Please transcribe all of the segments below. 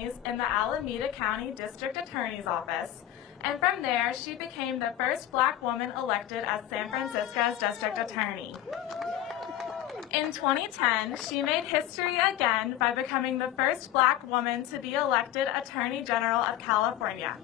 felonies in the Alameda County District Attorney's Office, and from there she became the first Black woman elected as San Francisco's District Attorney. In 2010, she made history again by becoming the first Black woman to be elected Attorney General of California,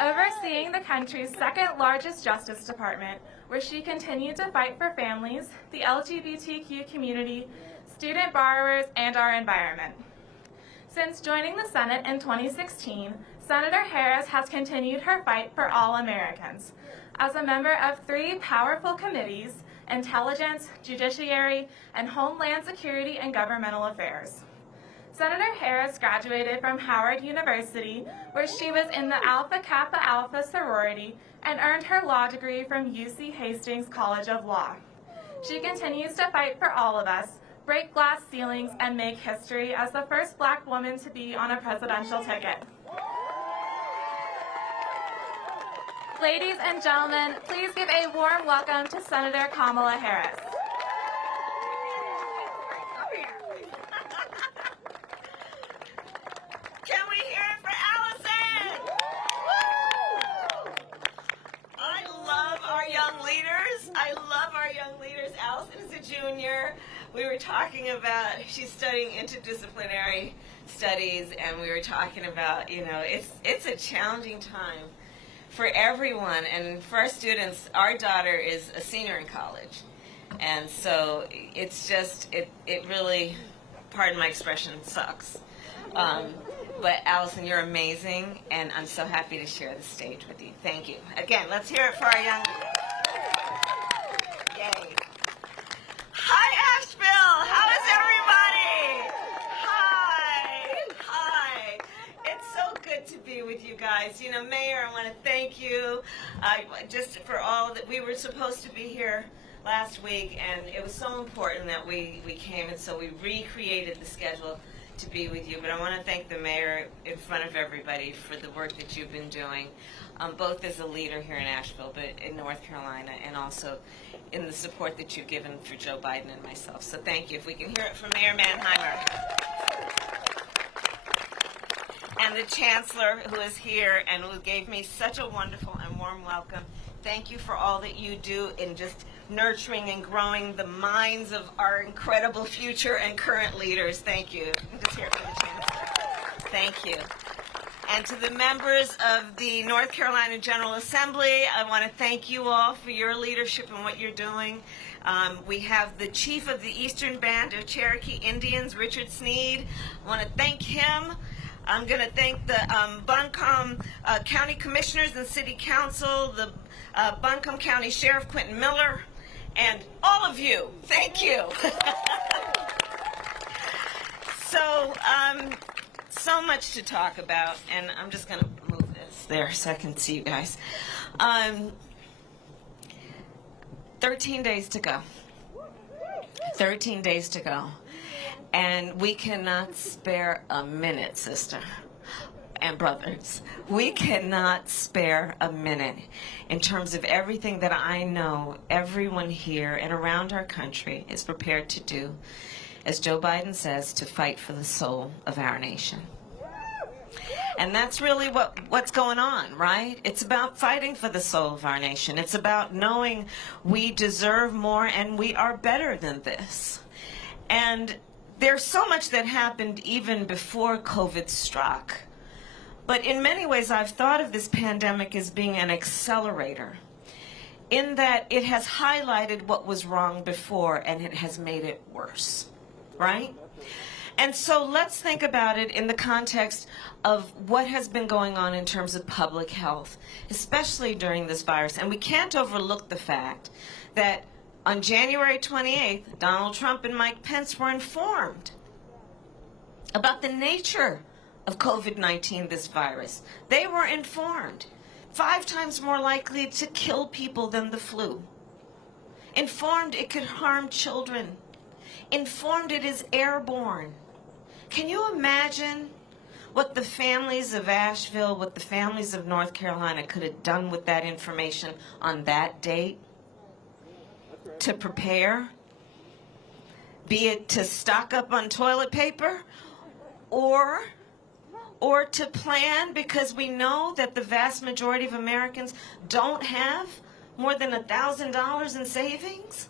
overseeing the country's second largest Justice Department, where she continued to fight for families, the LGBTQ community, student borrowers, and our environment. Since joining the Senate in 2016, Senator Harris has continued her fight for all Americans. As a member of 3 powerful committees, Intelligence, Judiciary, and Homeland Security and Governmental Affairs. Senator Harris graduated from Howard University, where she was in the Alpha Kappa Alpha sorority and earned her law degree from UC Hastings College of Law. She continues to fight for all of us, break glass ceilings, and make history as the first Black woman to be on a presidential ticket. Ladies and gentlemen, please give a warm welcome to Senator Kamala Harris. Can we hear it for Allison? Woo! I love our young leaders. I love our young leaders. Allison is a junior. We were talking about, she's studying interdisciplinary studies, and we were talking about, it's a challenging time for everyone, and for our students. Our daughter is a senior in college, and so it's just, it really, pardon my expression, sucks. But Allison, you're amazing, and I'm so happy to share the stage with you. Thank you. Again, let's hear it for our young... Yay. Hi, Asheville! How is everybody? Hi. It's so good to be with you guys. Mayor, I want to thank you just for all that. We were supposed to be here last week, and it was so important that we came, and so we recreated the schedule to be with you. But I want to thank the mayor in front of everybody for the work that you've been doing, both as a leader here in Asheville, but in North Carolina, and also in the support that you've given for Joe Biden and myself. So thank you. If we can hear it from Mayor Manheimer. And the Chancellor, who is here and who gave me such a wonderful and warm welcome. Thank you for all that you do in just nurturing and growing the minds of our incredible future and current leaders. Thank you. Just hear it from the Chancellor. Thank you. And to the members of the North Carolina General Assembly, I want to thank you all for your leadership and what you're doing. We have the Chief of the Eastern Band of Cherokee Indians, Richard Sneed. I want to thank him. I'm going to thank the Buncombe County Commissioners and City Council, the Buncombe County Sheriff Quentin Miller, and all of you. Thank you. So much to talk about, and I'm just going to move this there so I can see you guys. 13 days to go. 13 days to go. And we cannot spare a minute, sister and brothers. We cannot spare a minute in terms of everything that I know everyone here and around our country is prepared to do, as Joe Biden says, to fight for the soul of our nation. And that's really what's going on, right? It's about fighting for the soul of our nation. It's about knowing we deserve more and we are better than this. And there's so much that happened even before COVID struck. But in many ways, I've thought of this pandemic as being an accelerator, in that it has highlighted what was wrong before and it has made it worse, right? And so let's think about it in the context of what has been going on in terms of public health, especially during this virus. And we can't overlook the fact that on January 28th, Donald Trump and Mike Pence were informed about the nature of COVID-19, this virus. They were informed, 5 times more likely to kill people than the flu. Informed it could harm children. Informed it is airborne. Can you imagine what the families of Asheville, what the families of North Carolina could have done with that information on that date? To prepare, be it to stock up on toilet paper, or or to plan, because we know that the vast majority of Americans don't have more than $1,000 in savings?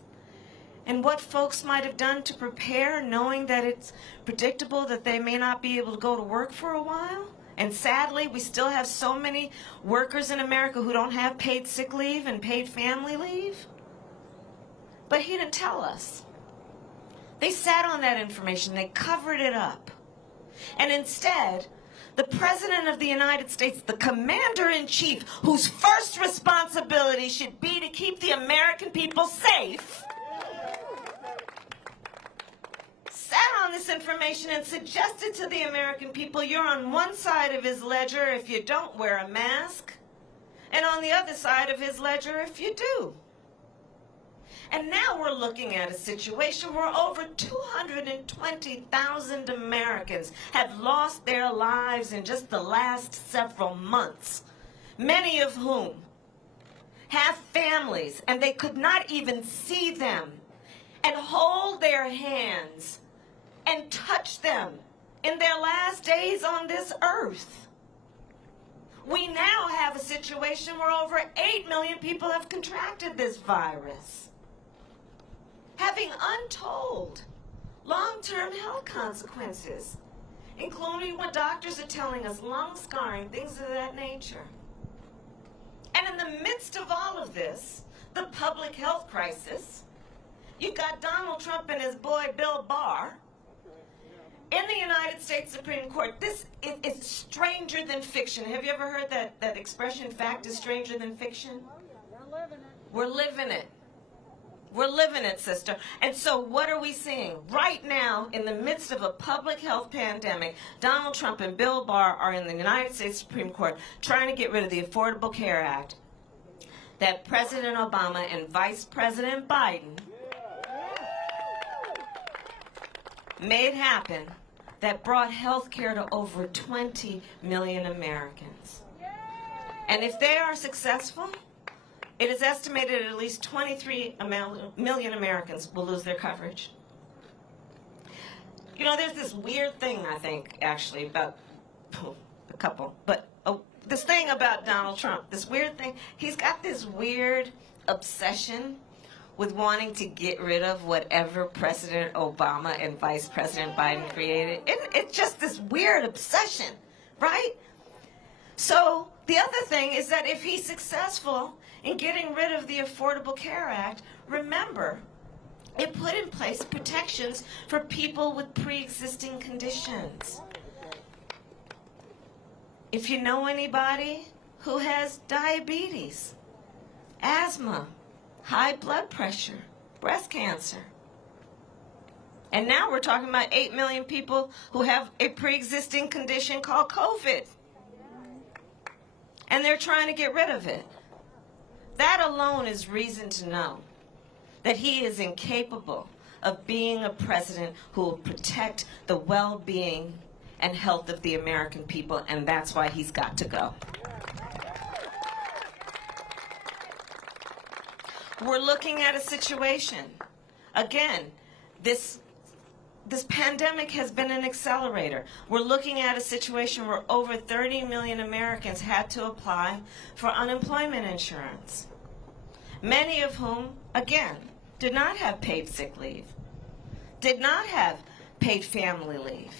And what folks might have done to prepare, knowing that it's predictable that they may not be able to go to work for a while? And sadly, we still have so many workers in America who don't have paid sick leave and paid family leave. But he didn't tell us. They sat on that information, they covered it up. And instead, the President of the United States, the Commander-in-Chief, whose first responsibility should be to keep the American people safe, sat on this information and suggested to the American people, you're on one side of his ledger if you don't wear a mask, and on the other side of his ledger if you do. And now we're looking at a situation where over 220,000 Americans have lost their lives in just the last several months, many of whom have families, and they could not even see them and hold their hands and touch them in their last days on this earth. We now have a situation where over 8 million people have contracted this virus, having untold long-term health consequences, including what doctors are telling us, lung scarring, things of that nature. And in the midst of all of this, the public health crisis, you've got Donald Trump and his boy Bill Barr in the United States Supreme Court. This is stranger than fiction. Have you ever heard that expression, fact is stranger than fiction? We're living it. We're living it, sister. And so what are we seeing? Right now, in the midst of a public health pandemic, Donald Trump and Bill Barr are in the United States Supreme Court trying to get rid of the Affordable Care Act that President Obama and Vice President Biden made happen, that brought health care to over 20 million Americans. And if they are successful, it is estimated at least 23 million Americans will lose their coverage. You know, there's this weird thing, I think, actually, about a couple, but this thing about Donald Trump, this weird thing, he's got this weird obsession with wanting to get rid of whatever President Obama and Vice President Biden created. It's just this weird obsession, right? So the other thing is that if he's successful in getting rid of the Affordable Care Act, remember, it put in place protections for people with pre-existing conditions. If you know anybody who has diabetes, asthma, high blood pressure, breast cancer, and now we're talking about 8 million people who have a pre-existing condition called COVID, and they're trying to get rid of it. That alone is reason to know that he is incapable of being a president who will protect the well-being and health of the American people, and that's why he's got to go. We're looking at a situation, again, this pandemic has been an accelerator. We're looking at a situation where over 30 million Americans had to apply for unemployment insurance, many of whom, again, did not have paid sick leave, did not have paid family leave.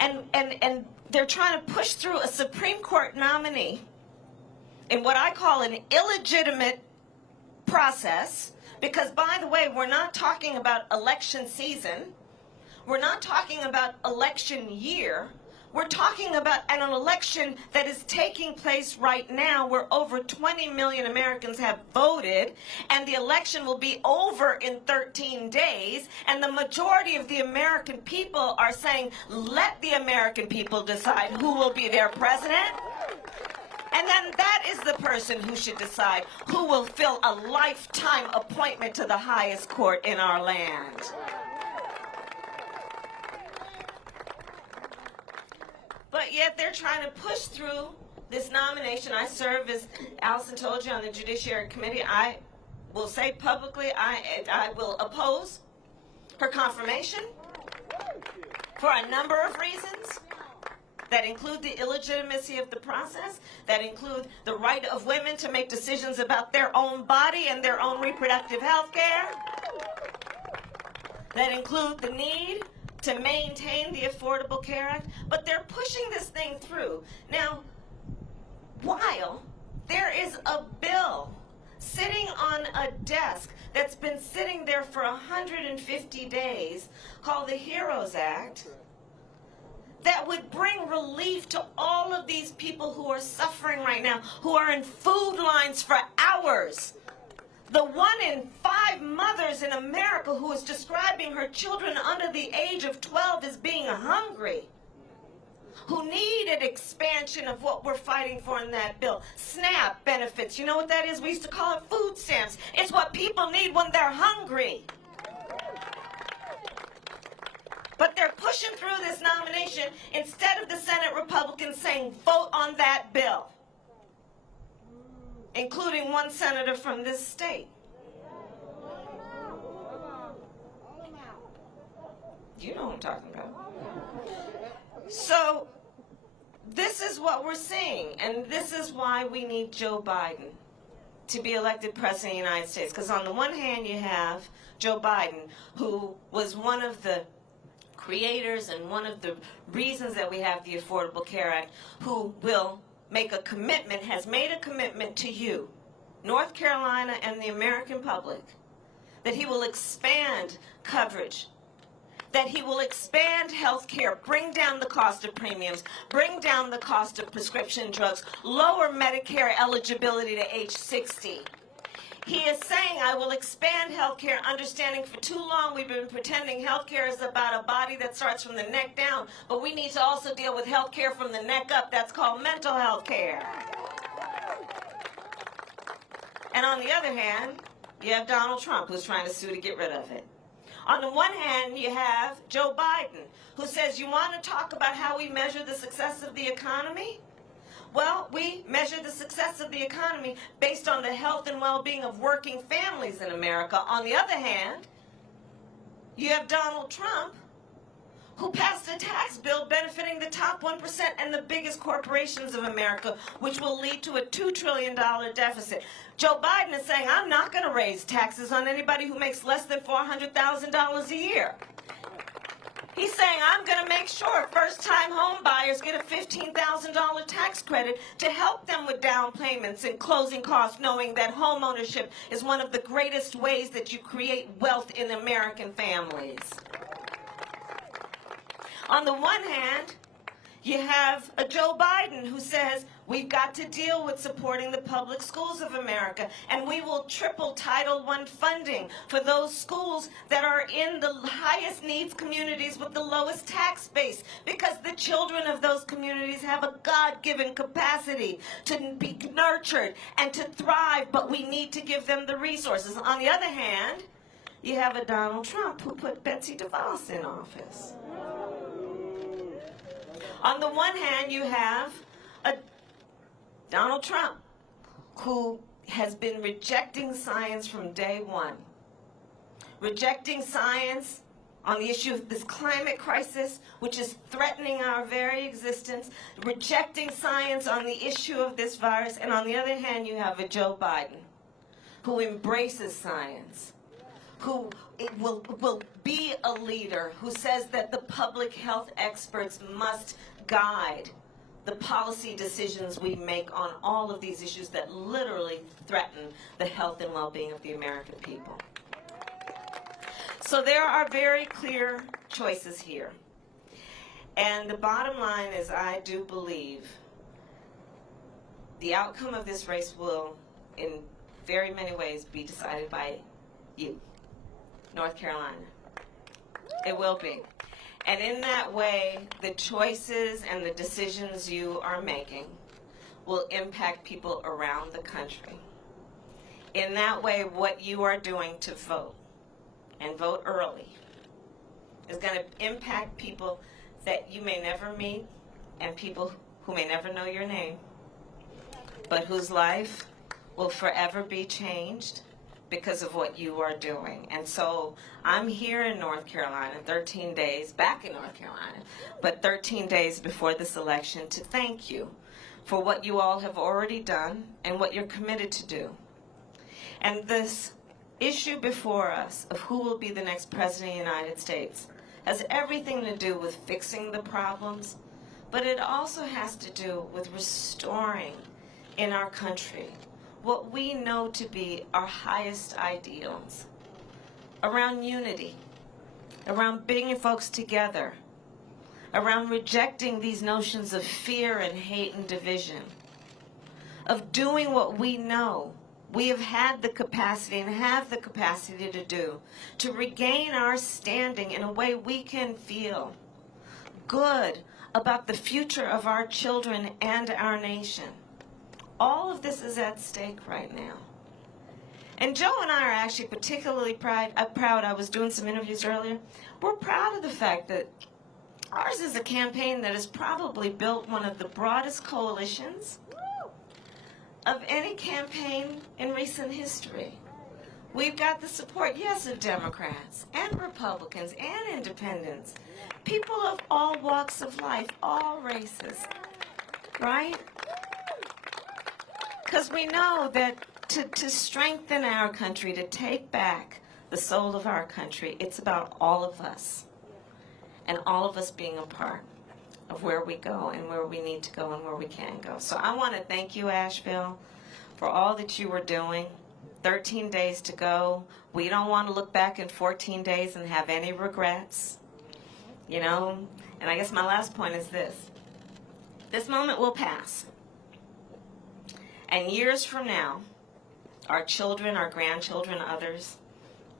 And they're trying to push through a Supreme Court nominee in what I call an illegitimate process, because, by the way, we're not talking about election season. We're not talking about election year. We're talking about an election that is taking place right now where over 20 million Americans have voted, and the election will be over in 13 days, and the majority of the American people are saying, let the American people decide who will be their president. And then that is the person who should decide who will fill a lifetime appointment to the highest court in our land. But yet they're trying to push through this nomination. I serve, as Allison told you, on the Judiciary Committee. I will say publicly I will oppose her confirmation for a number of reasons. that include the illegitimacy of the process, that include the right of women to make decisions about their own body and their own reproductive health care, that include the need to maintain the Affordable Care Act, but they're pushing this thing through. Now, while there is a bill sitting on a desk that's been sitting there for 150 days called the HEROES Act that would bring relief to all of these people who are suffering right now, who are in food lines for hours. The 1 in 5 mothers in America who is describing her children under the age of 12 as being hungry, who need an expansion of what we're fighting for in that bill. SNAP benefits, you know what that is? We used to call it food stamps. It's what people need when they're hungry. But they're pushing through this nomination instead of the Senate Republicans saying, vote on that bill, including one senator from this state. You know what I'm talking about. So this is what we're seeing, and this is why we need Joe Biden to be elected president of the United States. Because on the one hand, you have Joe Biden, who was one of the creators and one of the reasons that we have the Affordable Care Act, who will make a commitment, has made a commitment to you, North Carolina and the American public, that he will expand coverage, that he will expand health care, bring down the cost of premiums, bring down the cost of prescription drugs, lower Medicare eligibility to age 60. He is saying, I will expand health care, understanding for too long we've been pretending health care is about a body that starts from the neck down, but we need to also deal with health care from the neck up. That's called mental health care. And on the other hand, you have Donald Trump, who's trying to sue to get rid of it. On the one hand, you have Joe Biden, who says, you want to talk about how we measure the success of the economy? Well, we measure the success of the economy based on the health and well-being of working families in America. On the other hand, you have Donald Trump, who passed a tax bill benefiting the top 1% and the biggest corporations of America, which will lead to a $2 trillion deficit. Joe Biden is saying, I'm not going to raise taxes on anybody who makes less than $400,000 a year. He's saying, I'm going to make sure first-time home buyers get a $15,000 tax credit to help them with down payments and closing costs, knowing that home ownership is one of the greatest ways that you create wealth in American families. On the one hand, you have a Joe Biden who says, we've got to deal with supporting the public schools of America, and we will triple Title I funding for those schools that are in the highest needs communities with the lowest tax base, because the children of those communities have a God-given capacity to be nurtured and to thrive, but we need to give them the resources. On the other hand, you have a Donald Trump who put Betsy DeVos in office. On the one hand, you have a Donald Trump who has been rejecting science from day one, rejecting science on the issue of this climate crisis, which is threatening our very existence, rejecting science on the issue of this virus, and on the other hand, you have a Joe Biden who embraces science, who will be a leader, who says that the public health experts must guide the policy decisions we make on all of these issues that literally threaten the health and well-being of the American people. So there are very clear choices here. And the bottom line is, I do believe the outcome of this race will, in very many ways, be decided by you, North Carolina. It will be. And in that way, the choices and the decisions you are making will impact people around the country. In that way, what you are doing to vote, and vote early, is going to impact people that you may never meet and people who may never know your name, but whose life will forever be changed because of what you are doing. And so I'm here in North Carolina, 13 days, back in North Carolina, but 13 days before this election to thank you for what you all have already done and what you're committed to do. And this issue before us of who will be the next president of the United States has everything to do with fixing the problems, but it also has to do with restoring in our country what we know to be our highest ideals around unity, around bringing folks together, around rejecting these notions of fear and hate and division, of doing what we know we have had the capacity and have the capacity to do, to regain our standing in a way we can feel good about the future of our children and our nation. All of this is at stake right now. And Joe and I are actually particularly proud. I was doing some interviews earlier. We're proud of the fact that ours is a campaign that has probably built one of the broadest coalitions of any campaign in recent history. We've got the support, yes, of Democrats and Republicans and independents, people of all walks of life, all races, right? Because we know that to strengthen our country, to take back the soul of our country, it's about all of us, and all of us being a part of where we go and where we need to go and where we can go. So I want to thank you, Asheville, for all that you were doing. 13 days to go. We don't want to look back in 14 days and have any regrets, you know? And I guess my last point is this. This moment will pass. And years from now, our children, our grandchildren, others,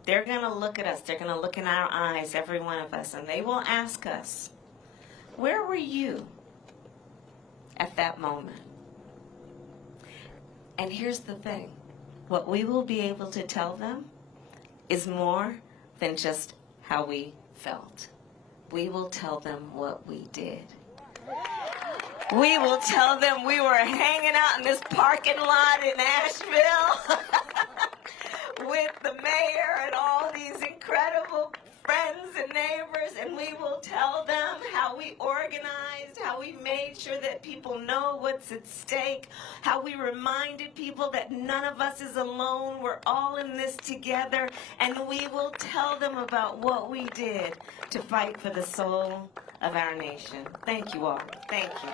they're going to look at us. They're going to look in our eyes, every one of us, and they will ask us, where were you at that moment? And here's the thing. What we will be able to tell them is more than just how we felt. We will tell them what we did. We will tell them we were hanging out in this parking lot in Asheville with the mayor and all these incredible friends and neighbors, and we will tell them how we organized, how we made sure that people know what's at stake, how we reminded people that none of us is alone, we're all in this together, and we will tell them about what we did to fight for the soul of our nation. Thank you all. Thank you.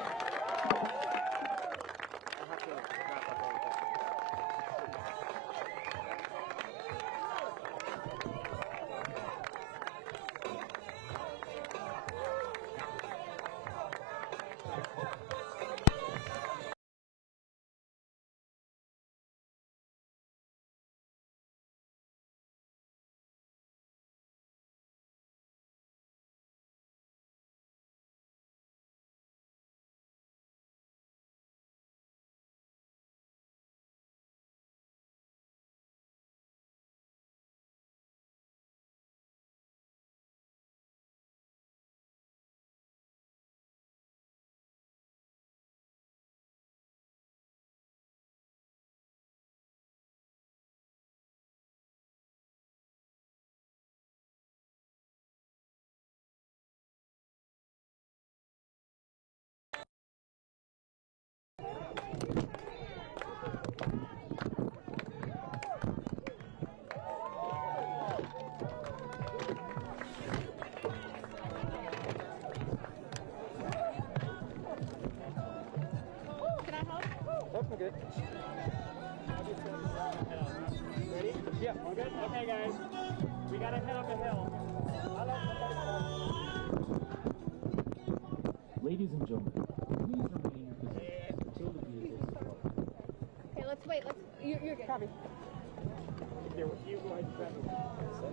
Good. Ready? Yeah. All good? Okay, guys. We gotta head up the hill. Ladies and gentlemen, please remain in your position until the vehicles stop. Okay, let's wait. You're good. Copy. If they're with you, go ahead and grab it.